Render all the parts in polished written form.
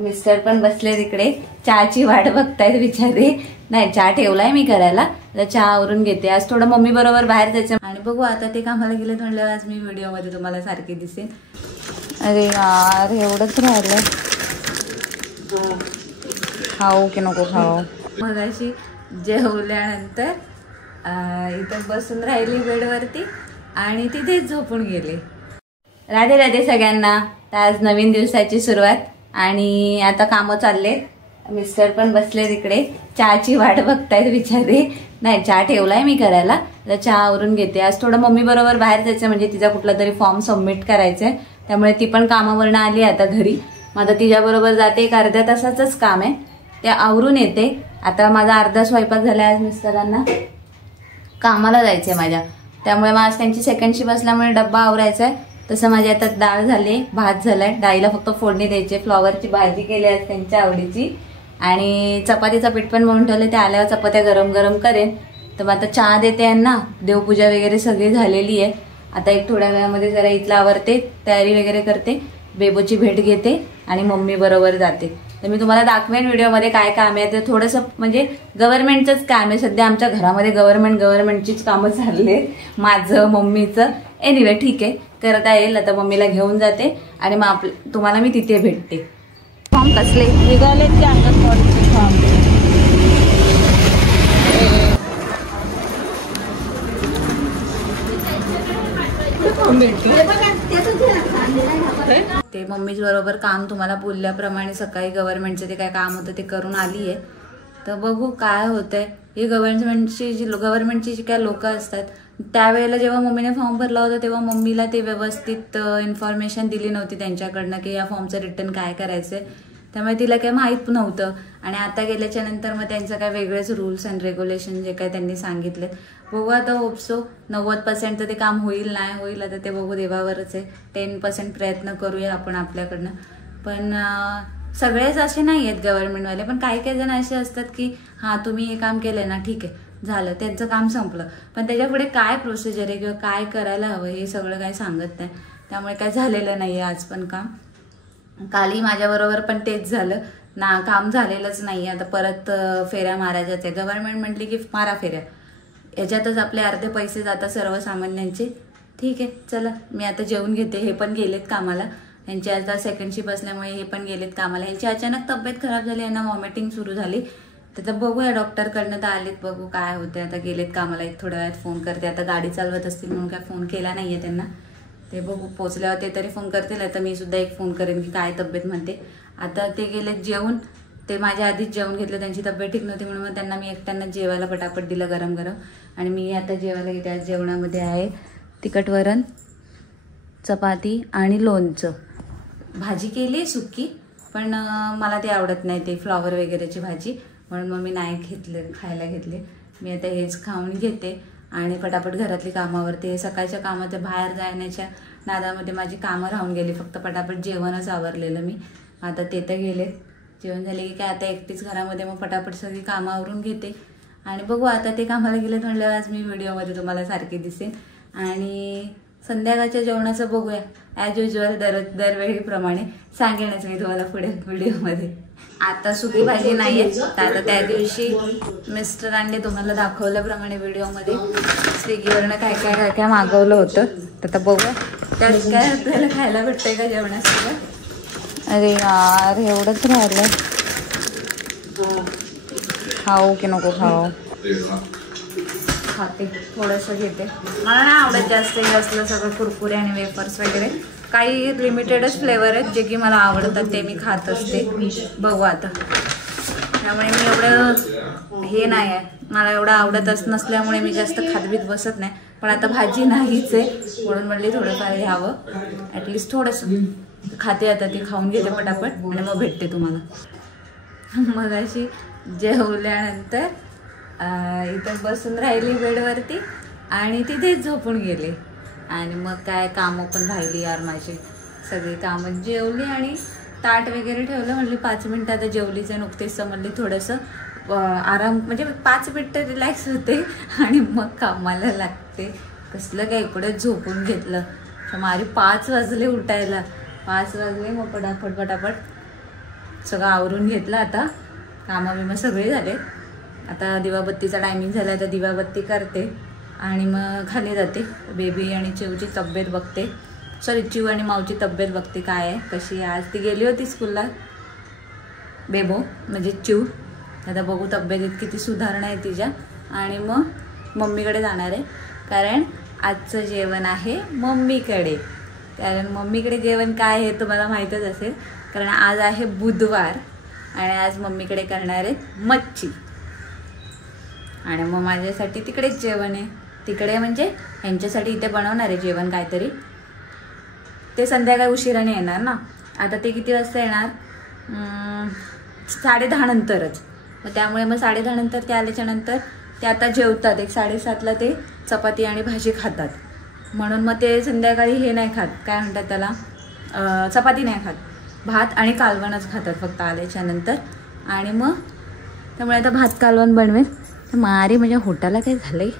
Mister पण बसले तिकडे चहाची वाट बघतायत बिचारे। नाही चहा ठेवलाय मी करायला, तर चहा आवरून घेते। आज थोडं मम्मी बरोबर बाहेर जायचं आणि बघू आता ते कामाला गेले म्हणल्यावर आज मी व्हिडिओ मध्ये तुम्हाला सारखी दिसेन। अरे यार एवढंच राहिलंय, खाऊ की नको खाऊ। मगाशी जेवल्यानंतर इथं बसून राहिली बेडवरती आणि तिथेच झोपून गेले। राधे राधे सगळ्यांना। तर आज नवीन दिवसाची सुरुवात आणि आता कामं चालले। मिस्टर पण बसले तिकडे चहाची वाट बघतायत बिचारे। नाही चहा ठेवलाय मी करायला, तर चहा आवरून घेते। आज थोडं मम्मी बरोबर बाहेर जायचं, म्हणजे तिचा कुठला तरी फॉर्म सबमिट करायचाय, त्यामुळे ती पण कामावरनं आली आता घरी। माझा तिच्या बरोबर जाते, एक अर्ध्या तासाचंच काम आहे, ते आवरून येते। आता माझा अर्धा स्वयंपाक झालाय। आज मिस्टरांना कामाला जायचंय माझ्या, त्यामुळे आज त्यांची सेकंड शिफ्ट असल्यामुळे डब्बा आवरायचा आहे। तसं माझी आता डाळ झाली, भात झालाय, डाळीला फक्त फोडणी द्यायची, फ्लॉवरची भाजी केली आज त्यांच्या आवडीची, आणि चपातीचं पीठ पण म्हणून ठेवलं, ते आल्यावर चपात्या गरम गरम करेन। तर मग आता चहा देते यांना, देवपूजा वगैरे सगळी झालेली आहे। आता एक थोड्या वेळामध्ये जरा इथला आवरते, तयारी वगैरे करते, बेबूची भेट घेते आणि मम्मी बरोबर जाते। तर मी तुम्हाला दाखवेन व्हिडिओमध्ये काय काम आहे ते। थोडंसं म्हणजे गव्हर्नमेंटचंच काम आहे सध्या आमच्या घरामध्ये, गव्हर्नमेंटचीच कामं चालले, माझं मम्मीचं। एनिवे ठीक आहे, करता येईल। आता मम्मीला घेऊन जाते आणि मग तुम्हाला मी तिथे भेटते। फॉर्म कसले निघाले ते अंगण फॉर्म। ते मम्मीच बरोबर काम तुम्हाला बोलल्याप्रमाणे सकाळी गव्हर्नमेंटचं ते काय काम होतं ते करून आली आहे। तर बघू काय होतंय। ही गव्हर्नमेंटची जी काय लोक असतात, त्यावेळेला जेव्हा मम्मीने फॉर्म भरला होता तेव्हा मम्मीला ते व्यवस्थित इन्फॉर्मेशन दिली नव्हती त्यांच्याकडनं की या फॉर्मचं रिटर्न काय करायचंय, त्यामुळे तिला काही माहीत नव्हतं। आणि आता गेल्याच्या नंतर मग त्यांचं काय वेगळेच रूल्स अँड रेग्युलेशन जे काय त्यांनी सांगितले। बघू आता होपसो 90% तर ते काम होईल नाही होईल, आता ते बघू देवावरच आहे। 10% प्रयत्न करूया आपण आपल्याकडनं। पण सगळेच असे नाही आहेत गव्हर्नमेंटवाले, पण काही काही जण असे असतात की हां तुम्ही हे काम केलंय ना ठीक आहे झालं, त्यांचं काम संपलं, पण त्याच्यापुढे काय प्रोसिजर आहे किंवा काय करायला हवं हे सगळं काही सांगत नाही। त्यामुळे काय झालेलं नाही आहे आज पण काम। कालही माझ्याबरोबर पण तेच झालं ना, काम झालेलंच नाही। आता परत फेऱ्या मारायच्याच आहे। गव्हर्नमेंट म्हटली की मारा फेऱ्या, याच्यातच आपले अर्धे पैसे जातात सर्वसामान्यांचे। ठीक आहे चला, मी आता जेवून घेते। हे पण गेलेत कामाला, यांची आता सेकंड शिफ्ट असल्यामुळे हे पण गेलेत कामाला। यांची अचानक तब्येत खराब झाली, यांना व्हॉमिटिंग सुरू झाली, तर बघूया डॉक्टरकडनं तर आलेत, बघू काय होते। आता गेलेत कामाला, एक थोड्या वेळात फोन करते। आता गाडी चालवत असतील म्हणून काय फोन केला नाहीये त्यांना, ते बघू पोचल्यावर ते तरी फोन करतील। आता मी सुद्धा एक फोन करेन की काय तब्येत म्हणते। आता ते गेलेत जेवून, ते माझ्या आधीच जेवण घेतलं, त्यांची तब्येत ठीक नव्हती म्हणून मग त्यांना मी एकट्यांना जेवायला पटापट दिलं गरम गरम। आणि मी आता जेवायला घेते। आज जेवणामध्ये आहे तिखट वरण, चपाती आणि लोणचं। भाजी केली सुक्की, पण मला ते आवडत नाही ते फ्लॉवर वगैरेची भाजी, म्हणून मग मी नाही खायला घेतले। मी आता हेच खाऊन घेते आणि पटापट घरातली कामावरती। सकाळच्या कामात बाहेर जाण्याच्या नादामध्ये माझी कामं राहून गेली, फक्त पटापट जेवणच आवरलेलं मी। आता ते तर गेले, जेवण झाले की काय आता एकटीच घरामध्ये, मग पटापट सगळी कामं आवरून घेते आणि बघू आता ते कामाला गेलेत म्हणल्यावर आज मी व्हिडिओमध्ये तुम्हाला सारखी दिसेन। आणि संध्याकाळच्या जेवणाचं बघूया ॲज युजल, दरवेळीप्रमाणे सांगेनच मी तुम्हाला पुढे व्हिडिओमध्ये। आता सुकी भाजी नाही आहे, तर आता त्या दिवशी मिस्टरांनी तुम्हाला दाखवल्याप्रमाणे व्हिडिओमध्ये स्विगीवरनं काय काय काय काय मागवलं होतं, तर आता बघूया त्यात काय आपल्याला खायला भेटतंय का जेवणासोबत। अरे यार एवढंच राहिलंय, खाऊ की नको खाऊ। खाते थोडंसं घेते, मला नाही आवडत जास्त हे असलं सगळं कुरकुरे आणि वेफर्स वगैरे। काही लिमिटेडच फ्लेवर आहेत जे की मला आवडतात, ते मी खात असते। बघू आता, त्यामुळे मी एवढं हे नाही आहे, मला एवढं आवडतच नसल्यामुळे मी जास्त खातबीत बसत नाही। पण आता भाजी नाहीच आहे म्हणून म्हणले थोडंफार घ्यावं, ॲटलिस्ट थोडंसं खाते। आता ती खाऊन घेते पटापट आणि मग भेटते तुम्हाला। मग अशी जेवल्यानंतर इथं बसून राहिली बेडवरती आणि तिथेच झोपून गेले। आणि मग काय कामं पण राहिली यार माझी सगळी कामं। जेवली आणि ताट वगैरे ठेवलं, म्हणली 5 मिनिटं आता जेवलीच आहे नुकतेच, म्हणली थोडंसं आराम म्हणजे 5 मिनिटं रिलॅक्स होते आणि मग कामाला लागते। कसलं काय इकडेच झोपून घेतलं, तर माझे 5 वाजले उठायला, 5 वाजले। मग पटापट सगळं आवरून घेतलं. आता कामं बिमं सगळे झाले. आता दिवाबत्तीचा टायमिंग झाला, तर दिवाबत्ती करते आणि मग खाली जाते. बेबी आणि चिवची तब्येत बघते, सॉरी चिव आणि माऊची तब्येत बघते काय आहे कशी आहे. आज ती गेली होती स्कूलला, बेबो म्हणजे चिव. आता बघू तब्येतीत किती सुधारणा आहे तिच्या. आणि मग मम्मीकडे जाणार आहे, कारण आजचं जेवण आहे मम्मीकडे. कारण मम्मीकडे जेवण काय आहे तुम्हाला माहीतच असेल, कारण आज आहे बुधवार आणि आज मम्मीकडे करणार आहेत मच्छी. आणि मग माझ्यासाठी तिकडेच जेवण आहे. तिकडे म्हणजे ह्यांच्यासाठी इथे बनवणार आहे जेवण काहीतरी. ते संध्याकाळी उशिराने येणार ना. आता ते किती वाजता येणार, 10:30 नंतरच. मग त्यामुळे मग 10:30 नंतर ते आल्याच्या नंतर ते आता जेवतात. 7:30ला ते चपाती आणि भाजी खातात. म्हणून मग ते संध्याकाळी हे नाही खात, काय म्हणतात त्याला, चपाती नाही खात, भात आणि कालवणच खातात फक्त आल्याच्या नंतर. आणि मग त्यामुळे आता भात कालवण बनवेल. मारी म्हणजे होटाला काय झालं आहे.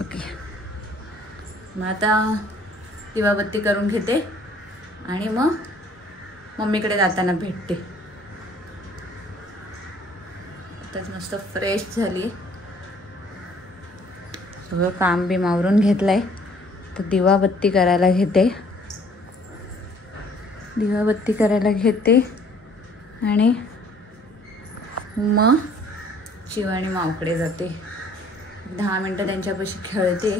ओके, मग आता दिवाबत्ती करून घेते आणि मग मम्मीकडे जाताना भेटते. आताच मस्त फ्रेश झाली, सगळं काम बी मावरून घेतलं आहे. तर दिवाबत्ती करायला घेते आणि मग चिव आणि माऊकडे जाते. 10 मिनटं त्यांच्यापाशी खेळते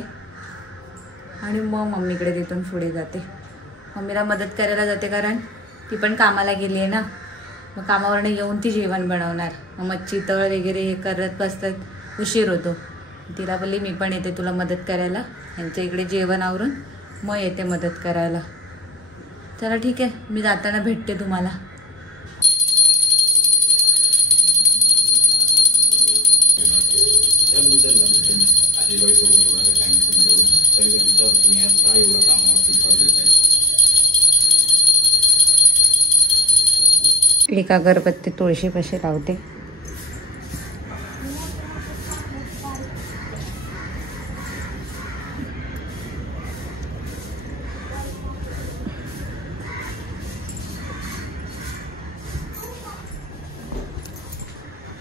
आणि मग मम्मीकडे तिथून पुढे जाते. मम्मीला मदत करायला जाते, कारण ती पण कामाला गेली आहे ना. मग कामावरनं येऊन ती जेवण बनवणार. मग मच्छी तळ वगैरे हे करत बसतात, उशीर होतो. तिला बोलली मी पण येते तुला मदत करायला. यांच्या इकडे जेवण आवरून मग येते मदत करायला. चला ठीक आहे, मी जाताना भेटते तुम्हाला. एक अगरबत्ती तुळशीपाशी लावते.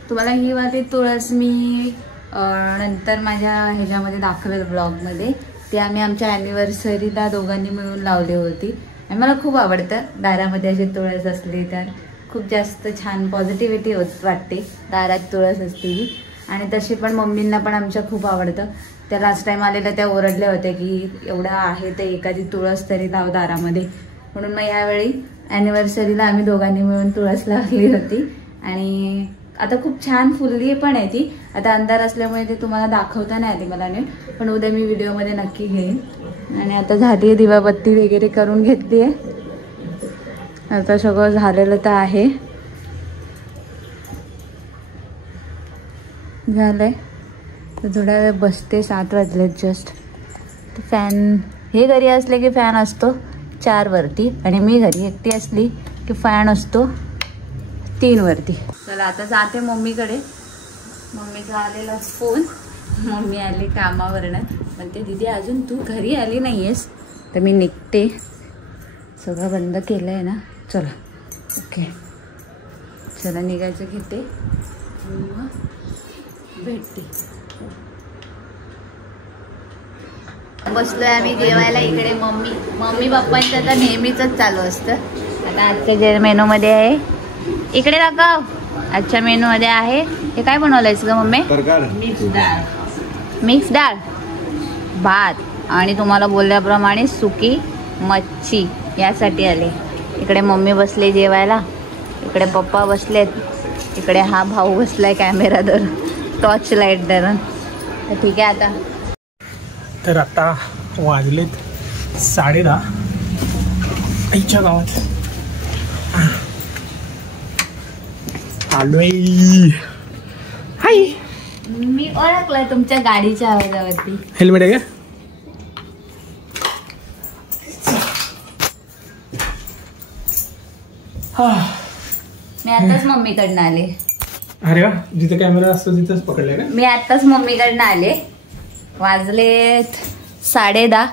तुम्हाला ही वाली तुळस मी नंतर माझ्या ह्याच्यामध्ये दाखवेल ब्लॉगमध्ये. ते आम्ही आमच्या ॲनिव्हर्सरीला दोघांनी मिळून लावली होती आणि मला खूप आवडतं. दारामध्ये अशी तुळस असली तर खूप जास्त छान पॉझिटिव्हिटी वाटते दारात तुळस असते. आणि तशी पण मम्मींना पण आमच्या खूप आवडतं. त्या लास्ट टाईम आलेल्या त्या ओरडल्या होत्या की एवढा आहे तर एखादी तुळस तरी लाव दारामध्ये. म्हणून मग यावेळी ॲनिव्हर्सरीला आम्ही दोघांनी मिळून तुळस लावली होती आणि आता खूप छान फुलली पण आहे ती. आता अंधार असल्यामुळे ते तुम्हाला दाखवता नाही आली मला नीट, पण उद्या मी व्हिडिओमध्ये नक्की घेईन. आणि आता झाली आहे दिवाबत्ती वगैरे करून घेतली आहे. आता सगळं झालेलं तर आहे, झालंय. तर थोडा वेळ बसते, 7 वाजलेत जस्ट. फॅन हे घरी असले की फॅन असतो 4 वरती आणि मी घरी एकटी असली की फॅन असतो 3 वरती. चला आता जाते मम्मीकडे. मम्मीचा आलेला फोन, मम्मी आली कामावरनं, म्हणते दीदी अजून तू घरी आली नाही आहेस. तर मी निघते, सगळं बंद केलं आहे ना. चला ओके, चला निघायचं घेते मग भेटते. बसलोय आम्ही जेवायला इकडे. मम्मी पप्पांचं तर नेहमीच चालू असतं. आता आजच्या जे मेनूमध्ये आहे इकडे दाखव. आजच्या मेनूमध्ये आहे हे काय बनवलंयस ग मम्मी? मिक्स डाळ, भात आणि तुम्हाला बोलल्याप्रमाणे सुकी मच्छी यासाठी आले. इकडे मम्मी बसले जेवायला, इकडे पप्पा बसलेत, इकडे हा भाऊ बसलाय कॅमेरा धरून, टॉर्च लाईट धरून. तर ठीक आहे आता. तर आता वाजलेत 10:30 आईच्या गावात आलोय. हाय, मी ओळखलंय तुमच्या गाडीच्या आवाजावरती. हेल्मेट आहे का? मी आताच मम्मीकडनं आले. अरे वा, जिथे कॅमेरा असतो तिथेच पकडले का? मी आताच मम्मीकडनं आले. वाजलेत 10:30.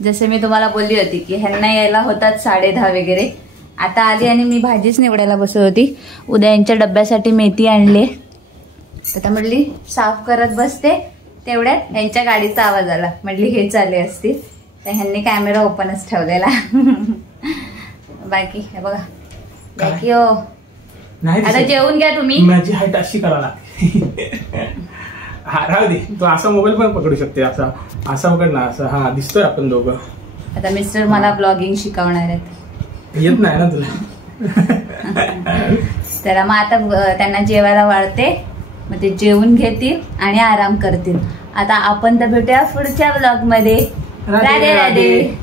जसे मी तुम्हाला बोलली होती की ह्यांना यायला होतात 10:30 वगैरे. आता आली आणि मी भाजीच निवडायला बसत होती. उद्या यांच्या डब्यासाठी मेथी आणली. आता म्हटली साफ करत बसते, तेवढ्यात यांच्या गाडीचा आवाज आला. म्हटली हे चालले असतील, तर ह्यांनी कॅमेरा ओपनच ठेवलेला. बाकी हे बघा, बाकी हो आता जेवून घ्या तुम्ही. माझी हाईट अशी करा लागते. हा राहू दे, तू असा मोबाईल पण पकडू शकते. असा असा पकड ना, असं. हा दिसतोय आपण दोघं. आता मिस्टर मला ब्लॉगिंग शिकवणार आहेत. येत नाही ना तुला. तर मग आता त्यांना जेवायला वाढते, मग ते जेवून घेतील आणि आराम करतील. आता आपण तर भेटूया पुढच्या ब्लॉग मध्ये. राधे राधे.